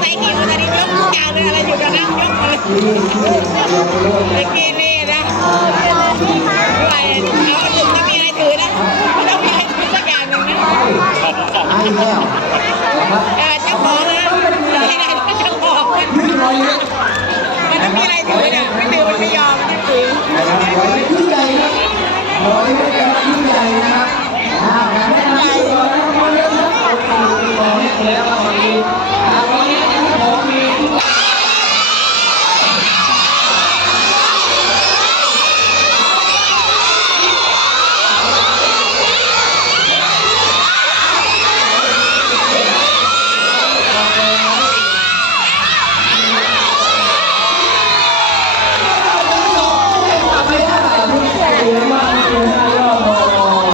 ใส่หิวตอนนี้ยกทุกอย่างเลยอะไรอยู่กันนั่งยกเลยเมื่อกี้นี่นะด้วยเอาจุดไม่มีอะไรถือนะต้องมีอะไรถือสักอย่างหนึ่งนะเจ้าของนะไม่ได้เจ้าของมันต้องมีอะไรถือเนี่ยไม่ถือมันไม่ยอมมันจะถือ